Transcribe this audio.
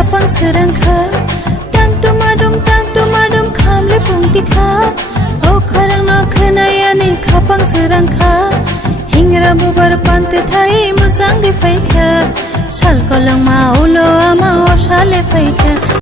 kapang serangka tang tumadum khamle pungtika o kharang no khnaya ni kapang serangka hingra bubar pante thai musang di faika sal kolang ma ulo ama o sale faika